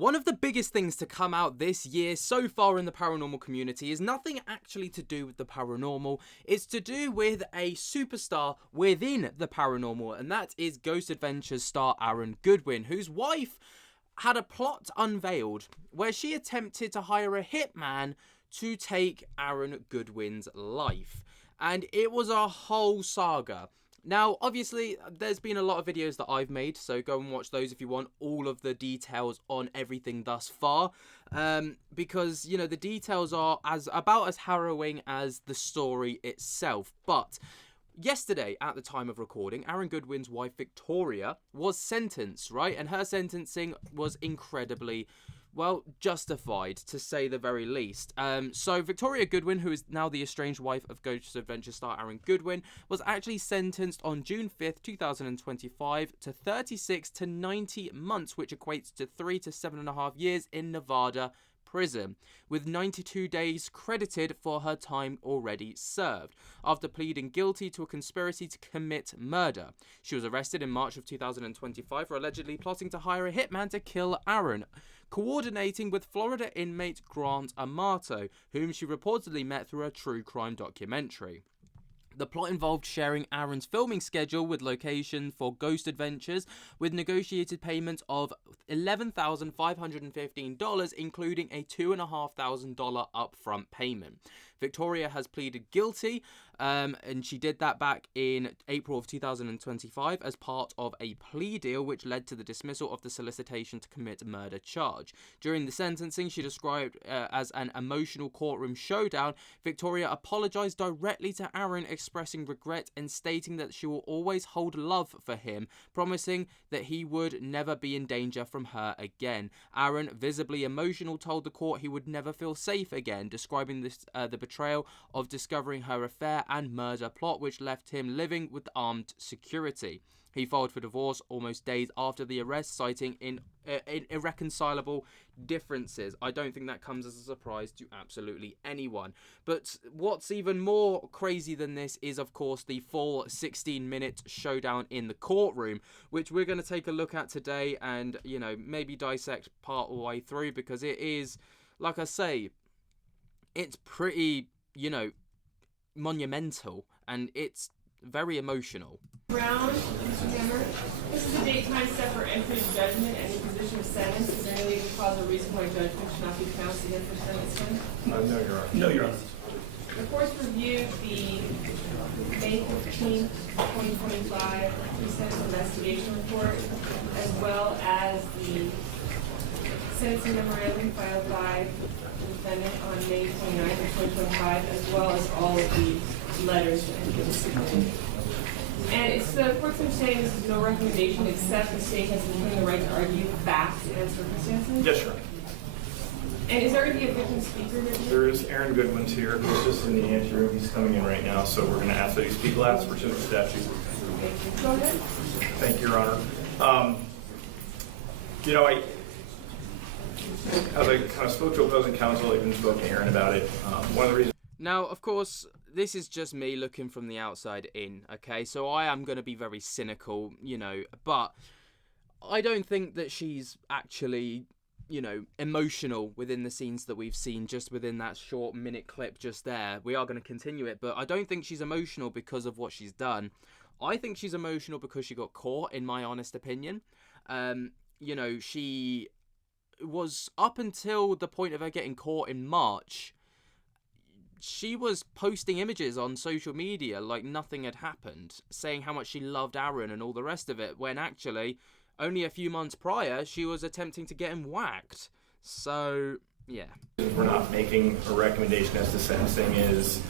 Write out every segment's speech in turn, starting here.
One of the biggest things to come out this year so far in the paranormal community is nothing actually to do with the paranormal. It's to do with a superstar within the paranormal, and that is Ghost Adventures star Aaron Goodwin, whose wife had a plot unveiled where she attempted to hire a hitman to take Aaron Goodwin's life. And it was a whole saga. Now, obviously, there's been a lot of videos that I've made, so go and watch those if you want all of the details on everything thus far, because, you know, the details are about as harrowing as the story itself. But yesterday, at the time of recording, Aaron Goodwin's wife, Victoria, was sentenced, right? And her sentencing was incredibly, well, justified, to say the very least. So Victoria Goodwin, who is now the estranged wife of Ghost Adventure star Aaron Goodwin, was actually sentenced on June 5th, 2025 to 36 to 90 months, which equates to 3 to 7.5 years in Nevada prison, with 92 days credited for her time already served, after pleading guilty to a conspiracy to commit murder. She was arrested in March of 2025 for allegedly plotting to hire a hitman to kill Aaron, coordinating with Florida inmate Grant Amato, whom she reportedly met through a true crime documentary. The plot involved sharing Aaron's filming schedule with location for Ghost Adventures, with negotiated payments of $11,515, including a $2,500 upfront payment. Victoria has pleaded guilty, and she did that back in April of 2025 as part of a plea deal which led to the dismissal of the solicitation to commit murder charge. During the sentencing, she described as an emotional courtroom showdown. Victoria apologized directly to Aaron, expressing regret and stating that she will always hold love for him, promising that he would never be in danger from her again. Aaron, visibly emotional, told the court he would never feel safe again, describing this, the betrayal of discovering her affair and murder plot, which left him living with armed security. He filed for divorce almost days after the arrest, citing irreconcilable differences. I don't think that comes as a surprise to absolutely anyone. But what's even more crazy than this is, of course, the full 16-minute showdown in the courtroom, which we're going to take a look at today and, you know, maybe dissect part of the way through, because it is, like I say, it's pretty, you know, monumental, and it's very emotional. Brown, Mr. Hammer, this is a date-time step for entry of judgment and your position of sentence. Is there any legal cause or reason why judgment should not be pronounced again for sentencing? No, Your Honor. No, Your Honor. The court's reviewed the May 15, 2025 pre-sentence investigation report, as well as the sentencing memorandum filed by the defendant on May 29, 2025, as well as all of the letters that have been submitted. And it's the court's understanding this is no recommendation, except the state has been given the right to argue facts and circumstances. Yes, Your Honor. And is there going to be a victim speaker with you? There is Aaron Goodwin's here. He's just in the anteroom. He's coming in right now, so we're going to ask that he speak last for the statute. Thank you. Go ahead. Thank you, Your Honor. You know, as I kind of spoke to opposing counsel, I even spoke to Aaron about it. One of the reasons. Now, of course, this is just me looking from the outside in, okay? So I am going to be very cynical, you know, but I don't think that she's actually, you know, emotional within the scenes that we've seen just within that short minute clip just there. We are going to continue it, but I don't think she's emotional because of what she's done. I think she's emotional because she got caught, in my honest opinion. You know, she was, up until the point of her getting caught in March, she was posting images on social media like nothing had happened, saying how much she loved Aaron and all the rest of it, when actually, only a few months prior, she was attempting to get him whacked. So, yeah. We're not making a recommendation as to sentencing is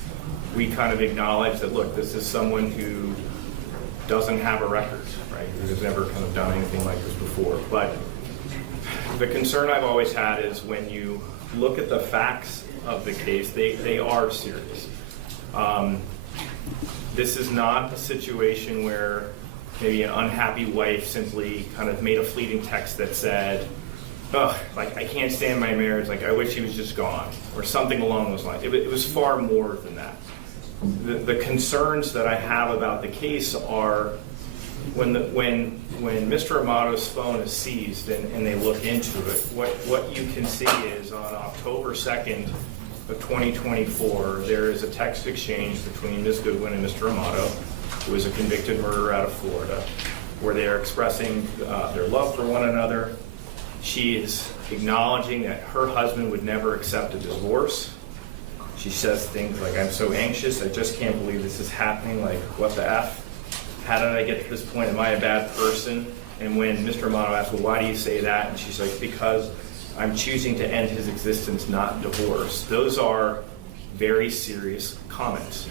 we kind of acknowledge that, look, this is someone who doesn't have a record, right? Who's never kind of done anything like this before. But the concern I've always had is when you look at the facts of the case, they are serious. This is not a situation where maybe an unhappy wife simply kind of made a fleeting text that said, oh, like, I can't stand my marriage, like, I wish he was just gone, or something along those lines. It was far more than that. The concerns that I have about the case are when Mr. Amato's phone is seized and they look into it, what you can see is on October 2nd of 2024, there is a text exchange between Ms. Goodwin and Mr. Amato, who is a convicted murderer out of Florida, where they are expressing their love for one another. She is acknowledging that her husband would never accept a divorce. She says things like, "I'm so anxious, I just can't believe this is happening, like, what the F? How did I get to this point? Am I a bad person?" And when Mr. Amato asks, "Well, why do you say that?" And she's like, "Because I'm choosing to end his existence, not divorce." Those are very serious comments.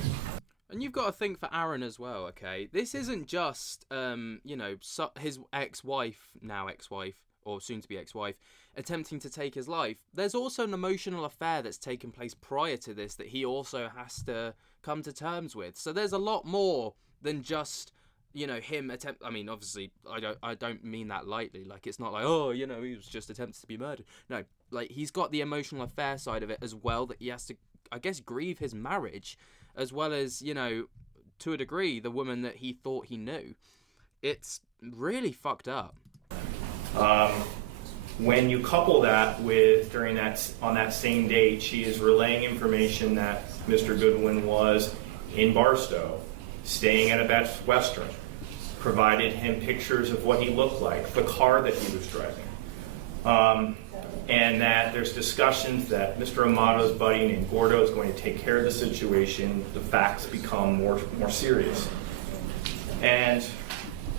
And you've got to think for Aaron as well, okay? This isn't just, his ex-wife, now ex-wife, or soon-to-be ex-wife, attempting to take his life. There's also an emotional affair that's taken place prior to this that he also has to come to terms with. So there's a lot more than just, him attempt. I mean, obviously, I don't mean that lightly. Like, it's not like, he was just attempted to be murdered. No, like, he's got the emotional affair side of it as well, that he has to, I guess, grieve his marriage, as well as, to a degree, the woman that he thought he knew. It's really fucked up. When you couple that with, on that same date, she is relaying information that Mr. Goodwin was in Barstow, staying at a Best Western, provided him pictures of what he looked like, the car that he was driving, and that there's discussions that Mr. Amato's buddy named Gordo is going to take care of the situation. The facts become more serious. And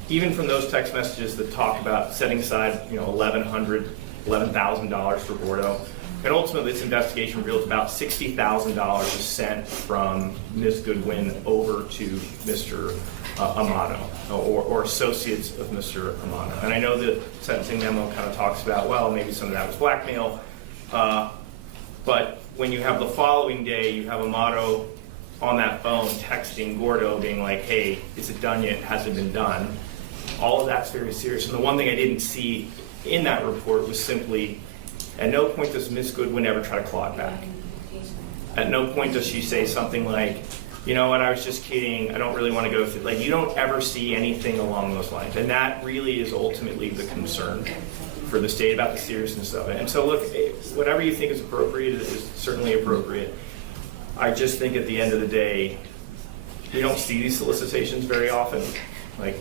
even from those text messages that talk about setting aside, $11,000 for Gordo, and ultimately this investigation reveals about $60,000 was sent from Ms. Goodwin over to Mr. Amato, or associates of Mr. Amato. And I know the sentencing memo kind of talks about, well, maybe some of that was blackmail, but when you have the following day, you have Amato on that phone texting Gordo being like, "Hey, is it done yet? Has it been done?" All of that's very serious. And the one thing I didn't see in that report was simply, at no point does Ms. Goodwin ever try to claw it back. At no point does she say something like, "You know what, I was just kidding, I don't really want to go through." Like, you don't ever see anything along those lines. And that really is ultimately the concern for the state about the seriousness of it. And so look, whatever you think is appropriate is certainly appropriate. I just think at the end of the day, we don't see these solicitations very often. Like,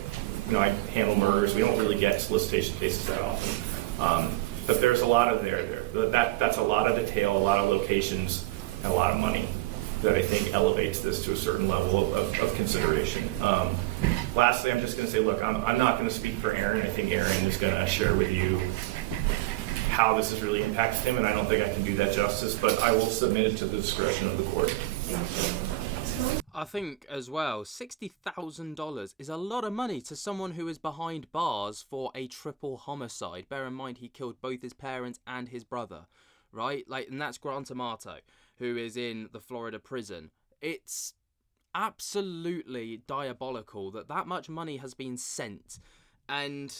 I handle murders. We don't really get solicitation cases that often. But there's a lot of there. That's a lot of detail, a lot of locations, and a lot of money that I think elevates this to a certain level of consideration. Lastly, I'm just going to say, look, I'm not going to speak for Aaron. I think Aaron is going to share with you how this has really impacted him, and I don't think I can do that justice, but I will submit it to the discretion of the court. I think as well, $60,000 is a lot of money to someone who is behind bars for a triple homicide. Bear in mind, he killed both his parents and his brother, right? And that's Grant Amato, who is in the Florida prison. It's absolutely diabolical that much money has been sent. And,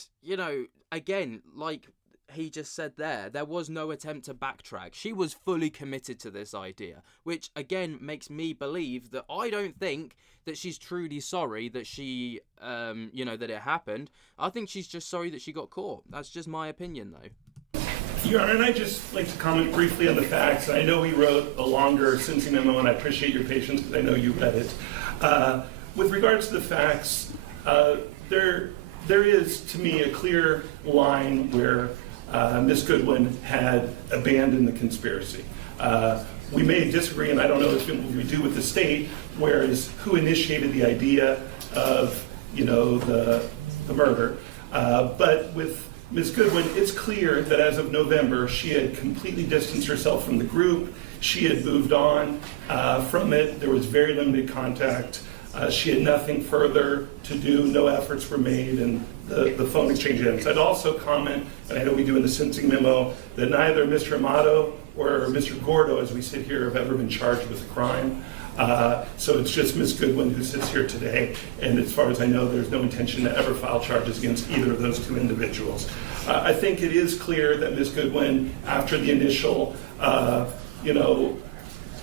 again, like he just said there was no attempt to backtrack. She was fully committed to this idea, which again makes me believe that I don't think that she's truly sorry that she, that it happened. I think she's just sorry that she got caught. That's just my opinion, though. Your Honor, and I'd just like to comment briefly on the facts. I know he wrote a longer sentencing memo, and I appreciate your patience because I know you read it. With regards to the facts, there is, to me, a clear line where Ms. Goodwin had abandoned the conspiracy. We may disagree, and I don't know if we do with the state, whereas who initiated the idea of, the murder. But with Ms. Goodwin, it's clear that as of November, she had completely distanced herself from the group. She had moved on from it. There was very limited contact. She had nothing further to do. No efforts were made, and the phone exchange ends. I'd also comment, and I know we do in the sentencing memo, that neither Mr. Amato or Mr. Gordo, as we sit here, have ever been charged with a crime. So it's just Ms. Goodwin who sits here today, and as far as I know, there's no intention to ever file charges against either of those two individuals. I think it is clear that Ms. Goodwin, after the initial,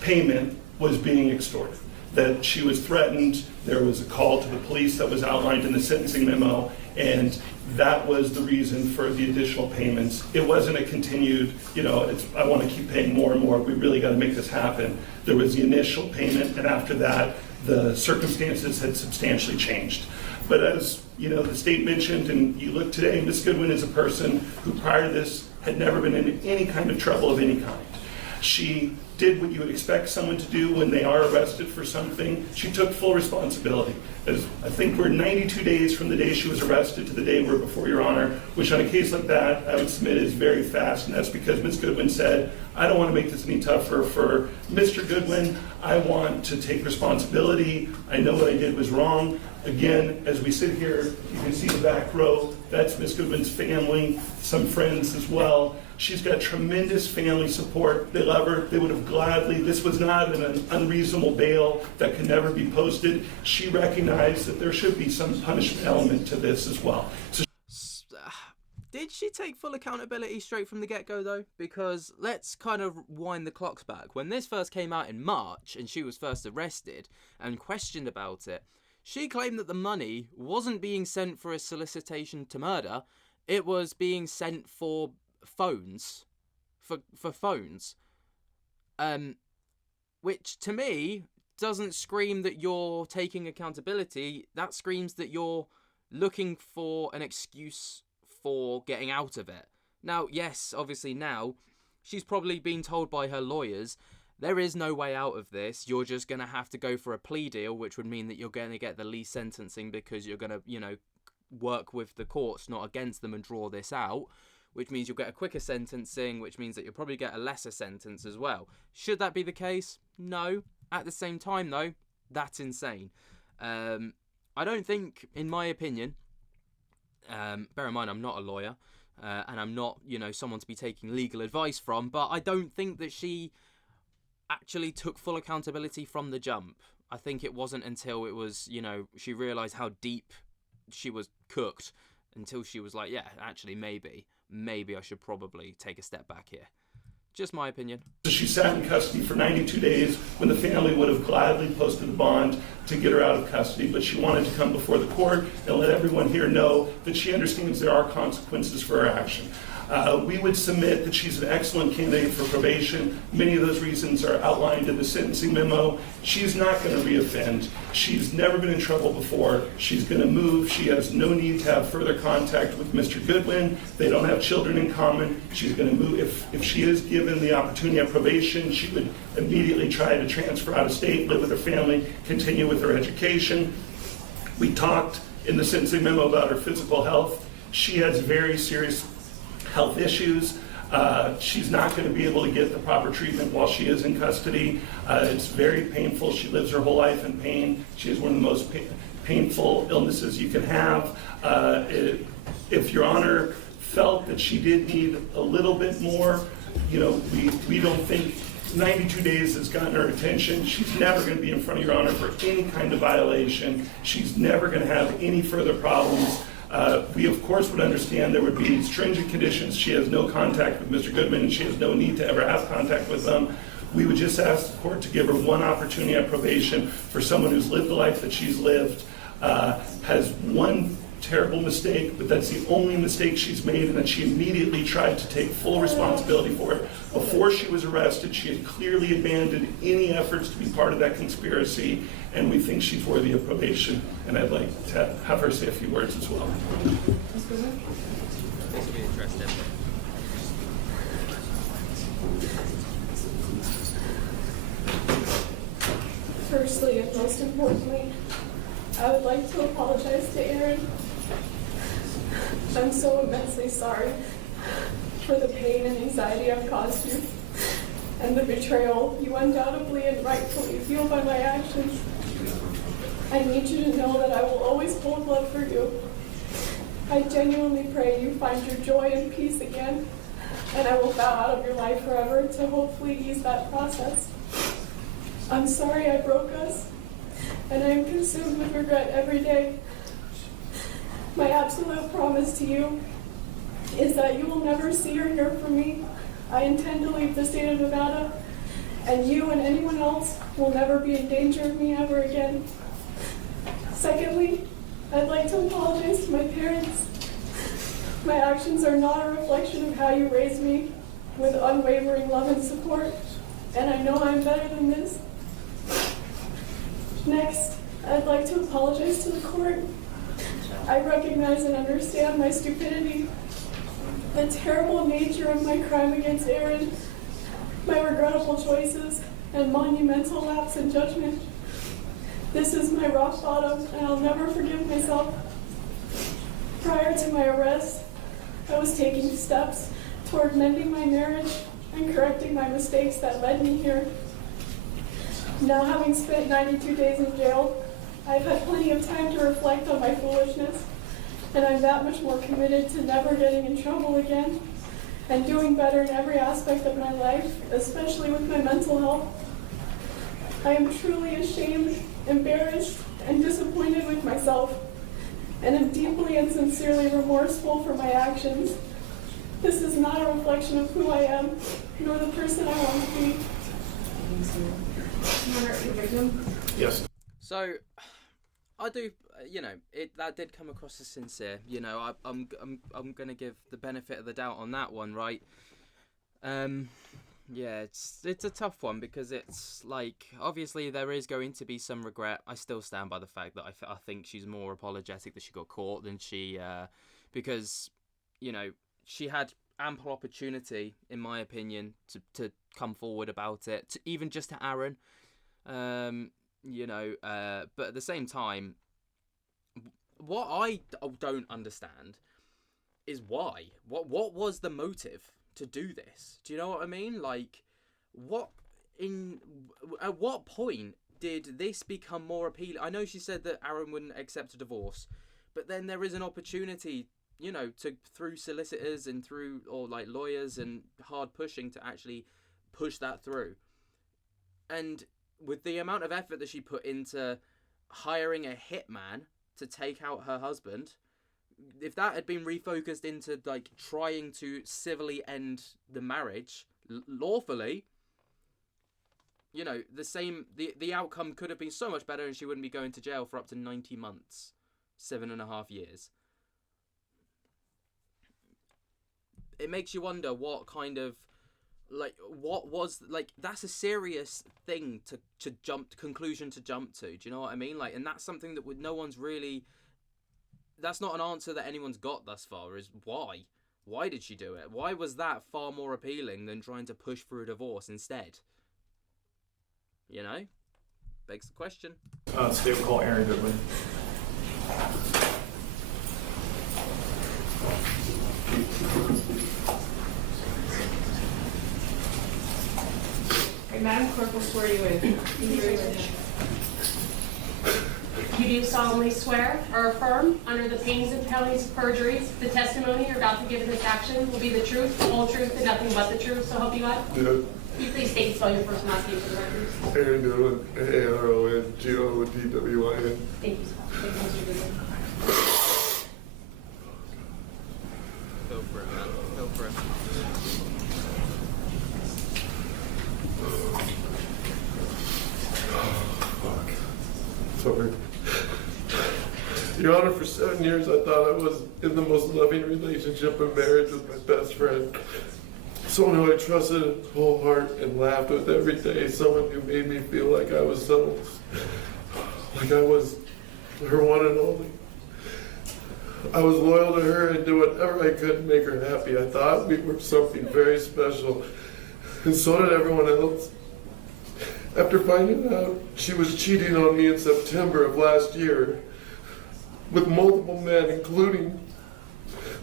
payment, was being extorted. that she was threatened. There was a call to the police that was outlined in the sentencing memo, and that was the reason for the additional payments. It wasn't a continued, I want to keep paying more and more, we really got to make this happen. There was the initial payment, and after that, the circumstances had substantially changed. But as the state mentioned, and you look today, Ms. Goodwin is a person who prior to this had never been in any kind of trouble of any kind. She did what you would expect someone to do when they are arrested for something. She took full responsibility. As I think we're 92 days from the day she was arrested to the day we're before Your Honor, which on a case like that, I would submit is very fast, and that's because Ms. Goodwin said, I don't want to make this any tougher for Mr. Goodwin. I want to take responsibility. I know what I did was wrong. Again, as we sit here, you can see the back row. That's Ms. Goodwin's family, some friends as well. She's got tremendous family support. They love her. They would have gladly, this was not an unreasonable bail that could never be posted. She recognized that there should be some punishment element to this as well. So did she take full accountability straight from the get-go, though? Because let's kind of wind the clocks back. When this first came out in March and she was first arrested and questioned about it, she claimed that the money wasn't being sent for a solicitation to murder. It was being sent for phones. For phones. Which, to me, doesn't scream that you're taking accountability. That screams that you're looking for an excuse for getting out of it. Now, yes, obviously now, she's probably been told by her lawyers, there is no way out of this. You're just going to have to go for a plea deal, which would mean that you're going to get the least sentencing because you're going to, work with the courts, not against them, and draw this out, which means you'll get a quicker sentencing, which means that you'll probably get a lesser sentence as well. Should that be the case? No. At the same time, though, that's insane. I don't think, in my opinion, bear in mind I'm not a lawyer, and I'm not, someone to be taking legal advice from, but I don't think that she actually took full accountability from the jump. I think it wasn't until it was, she realised how deep she was cooked, until she was like, yeah, actually, maybe I should probably take a step back here. Just my opinion. She sat in custody for 92 days when the family would have gladly posted a bond to get her out of custody, but she wanted to come before the court and let everyone here know that she understands there are consequences for her action. We would submit that she's an excellent candidate for probation. Many of those reasons are outlined in the sentencing memo. She's not going to reoffend. She's never been in trouble before. She's going to move. She has no need to have further contact with Mr. Goodwin. They don't have children in common. She's going to move. If she is given the opportunity of probation, she would immediately try to transfer out of state, live with her family, continue with her education. We talked in the sentencing memo about her physical health. She has very serious health issues. She's not going to be able to get the proper treatment while she is in custody. It's very painful. She lives her whole life in pain. She has one of the most painful illnesses you can have. If Your Honor felt that she did need a little bit more, we don't think 92 days has gotten her attention. She's never going to be in front of Your Honor for any kind of violation. She's never going to have any further problems. We, of course, would understand there would be stringent conditions. She has no contact with Mr. Goodman, and she has no need to ever have contact with them. We would just ask the court to give her one opportunity at probation for someone who's lived the life that she's lived, has one terrible mistake, but that's the only mistake she's made, and that she immediately tried to take full responsibility for it. Before she was arrested, she had clearly abandoned any efforts to be part of that conspiracy, and we think she's worthy of probation, and I'd like to have her say a few words as well. This will be interesting. Firstly, and most importantly, I would like to apologize to Aaron. I'm so immensely sorry for the pain and anxiety I've caused you, and the betrayal you undoubtedly and rightfully feel by my actions. I need you to know that I will always hold love for you. I genuinely pray you find your joy and peace again, and I will bow out of your life forever to hopefully ease that process. I'm sorry I broke us, and I am consumed with regret every day. My absolute promise to you is that you will never see or hear from me. I intend to leave the state of Nevada, and you and anyone else will never be in danger of me ever again. Secondly, I'd like to apologize to my parents. My actions are not a reflection of how you raised me, with unwavering love and support, and I know I'm better than this. Next, I'd like to apologize to the court. I recognize and understand my stupidity, the terrible nature of my crime against Aaron, my regrettable choices, and monumental lapse in judgment. This is my rock bottom, and I'll never forgive myself. Prior to my arrest, I was taking steps toward mending my marriage and correcting my mistakes that led me here. Now, having spent 92 days in jail, I've had plenty of time to reflect on my foolishness, and I'm that much more committed to never getting in trouble again and doing better in every aspect of my life, especially with my mental health. I am truly ashamed, embarrassed, and disappointed with myself, and am deeply and sincerely remorseful for my actions. This is not a reflection of who I am, nor the person I want to be. Yes. So, I do, that did come across as sincere. I'm gonna give the benefit of the doubt on that one, right? Yeah, it's a tough one because it's like, obviously there is going to be some regret. I still stand by the fact that I think she's more apologetic that she got caught than she, because, she had ample opportunity, in my opinion, to come forward about it, even just to Aaron, but at the same time, what I don't understand is why. What was the motive to do this? Do you know what I mean? Like, at what point did this become more appealing? I know she said that Aaron wouldn't accept a divorce, but then there is an opportunity, through solicitors and through, or like lawyers and hard pushing to actually push that through. And with the amount of effort that she put into hiring a hitman to take out her husband, if that had been refocused into like trying to civilly end the marriage lawfully, the outcome could have been so much better, and she wouldn't be going to jail for up to 90 months, 7.5 years. It makes you wonder what kind of, that's a serious thing to jump to. Do you know what I mean? Like, and that's something that no one's really, that's not an answer that anyone's got thus far, is why? Why did she do it? Why was that far more appealing than trying to push for a divorce instead? Begs the question. State will call Aaron Goodwin. Madam Clerk will swear you in. You do solemnly swear or affirm, under the pains and penalties of perjury, the testimony you're about to give in this action will be the truth, the whole truth, and nothing but the truth, so help you God? Yeah. Can you please state and spell your first and last name for the record? Aaron Goodwin, AARON, Thank you, sir. Thank you, Mr. Goodwin. Go for it, man. Go for it. Sorry. Your Honor, for 7 years I thought I was in the most loving relationship and marriage with my best friend. Someone who I trusted whole heart and laughed with every day. Someone who made me feel like I was like I was her one and only. I was loyal to her and did whatever I could to make her happy. I thought we were something very special, and so did everyone else. After finding out she was cheating on me in September of last year with multiple men, including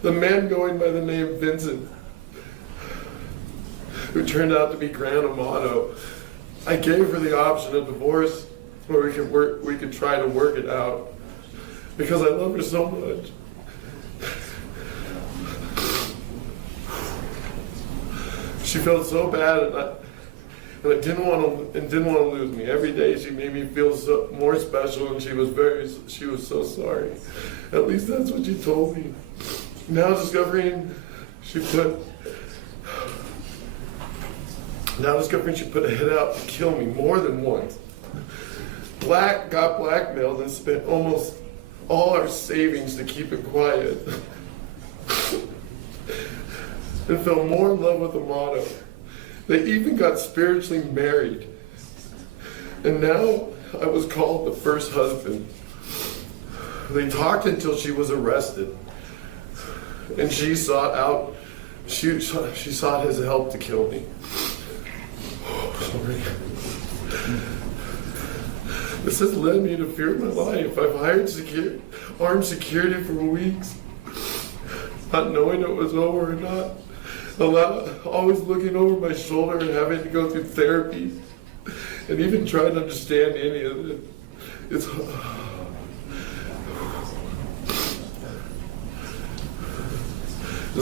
the man going by the name Vincent, who turned out to be Gran Amato, I gave her the option of divorce, where we could try to work it out, because I love her so much. She felt so bad, and I didn't want to lose me. Every day she made me feel more special, and she was so sorry. At least that's what she told me. Now discovering she put Now discovering she put a hit out to kill me more than once. Got blackmailed and spent almost all our savings to keep it quiet. And fell more in love with the motto. They even got spiritually married. And now I was called the first husband. They talked until she was arrested. And she sought his help to kill me. Sorry. This has led me to fear my life. I've hired armed security for weeks, not knowing it was over or not. Always looking over my shoulder and having to go through therapy and even trying to understand any of it. It's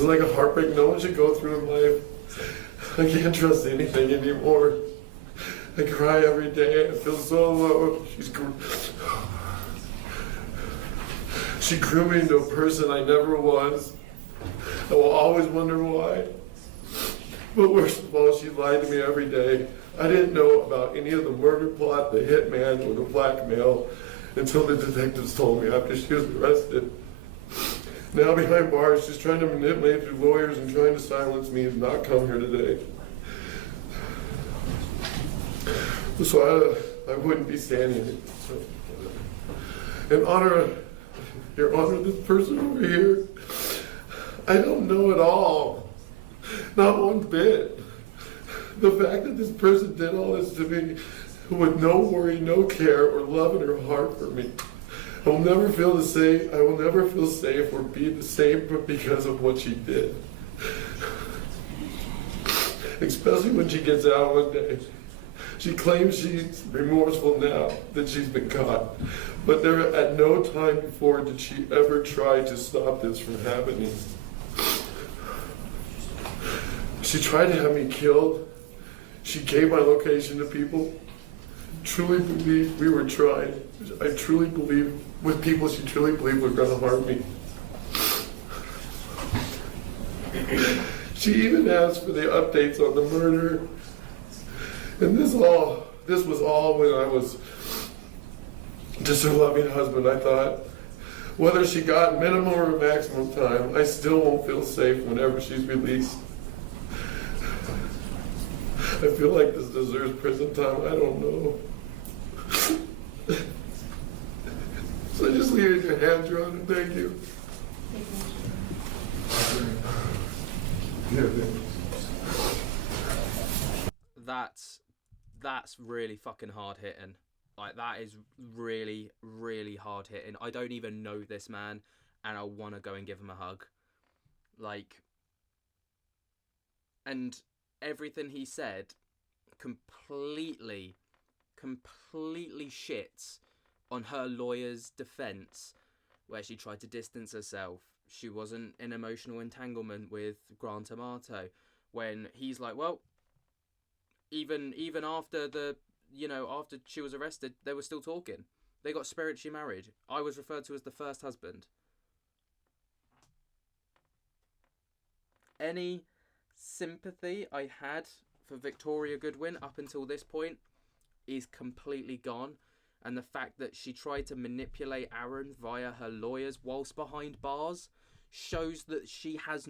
like a heartbreak no one should go through in life. I can't trust anything anymore. I cry every day. I feel so alone. She grew me into a person I never was. I will always wonder why. But worst of all, she lied to me every day. I didn't know about any of the murder plot, the hitman, or the blackmail until the detectives told me after she was arrested. Now behind bars, she's trying to manipulate through lawyers and trying to silence me and not come here today. So I wouldn't be standing here. So, in honor, Your Honor, this person over here, I don't know at all. Not one bit. The fact that this person did all this to me with no worry, no care, or love in her heart for me. I will never feel the same. I will never feel safe or be the same because of what she did. Especially when she gets out one day. She claims she's remorseful now that she's been caught, but there at no time before did she ever try to stop this from happening. She tried to have me killed. She gave my location to people. Truly believed we were trying. I truly believe with people she truly believed were going to harm me. She even asked for the updates on the murder. And this was all when I was just a loving husband. I thought, whether she got minimum or maximum time, I still won't feel safe whenever she's released. I feel like this deserves prison time. I don't know. So just leave it in your hands, Your Honor. Thank you. That's really fucking hard hitting. Like, that is really, really hard hitting. I don't even know this man, and I want to go and give him a hug. Like, and everything he said completely shits on her lawyer's defense, where she tried to distance herself. She wasn't in emotional entanglement with Grant Amato, when he's like, well, even after after she was arrested, they were still talking. They got spiritually married. I was referred to as the first husband. Any sympathy I had for Victoria Goodwin up until this point is completely gone. And the fact that she tried to manipulate Aaron via her lawyers whilst behind bars shows that she has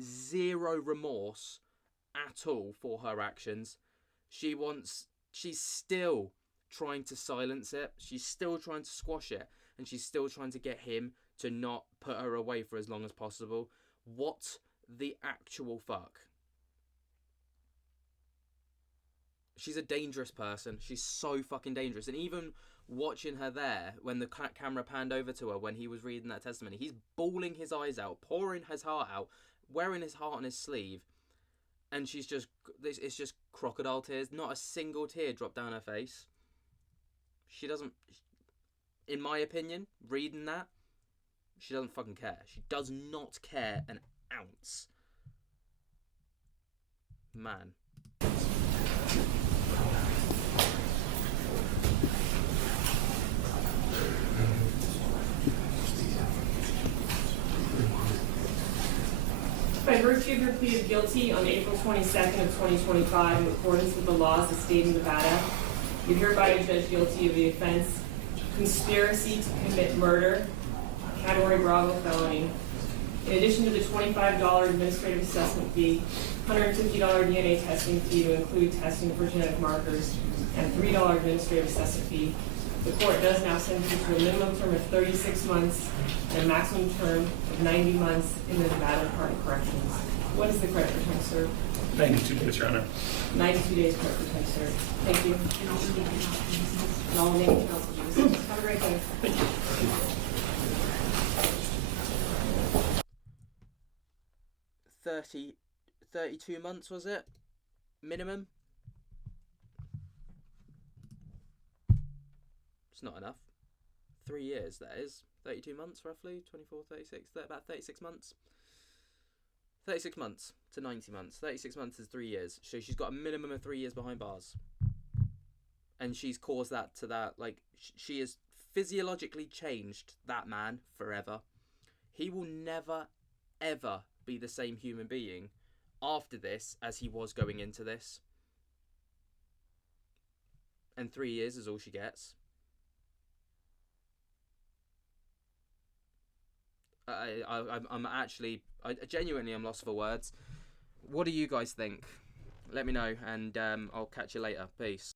zero remorse at all for her actions. She's still trying to silence it. She's still trying to squash it. And she's still trying to get him to not put her away for as long as possible. What the actual fuck? She's a dangerous person. She's so fucking dangerous. And even watching her there, when the camera panned over to her, when he was reading that testimony, he's bawling his eyes out, pouring his heart out, wearing his heart on his sleeve. And it's just crocodile tears. Not a single tear dropped down her face. She doesn't, in my opinion, reading that, she doesn't fucking care. She does not care an ounce. Man. By virtue of your plea of guilty on April 22nd of 2025, in accordance with the laws of the state of Nevada, you're hereby judged guilty of the offense conspiracy to commit murder, category Bravo felony. In addition to the $25 administrative assessment fee, $150 DNA testing fee to include testing for genetic markers, and $3 administrative assessment fee, the court does now sentence you to a minimum term of 36 months and a maximum term of 90 months in the Nevada Department of Corrections. What is the credit for time served? 92 days, Your Honor. 92 days credit for time served. Thank you. And all the named counsel. Have a great day. 32 months, was it? Minimum? It's not enough. 3 years, that is. 32 months, roughly. 24, 36, about 36 months. 36 months to 90 months. 36 months is 3 years. So she's got a minimum of 3 years behind bars. And she's caused that to that. Like, she has physiologically changed that man forever. He will never, ever be the same human being after this as he was going into this. And 3 years is all she gets. I genuinely am lost for words. What do you guys think? Let me know, and I'll catch you later. Peace.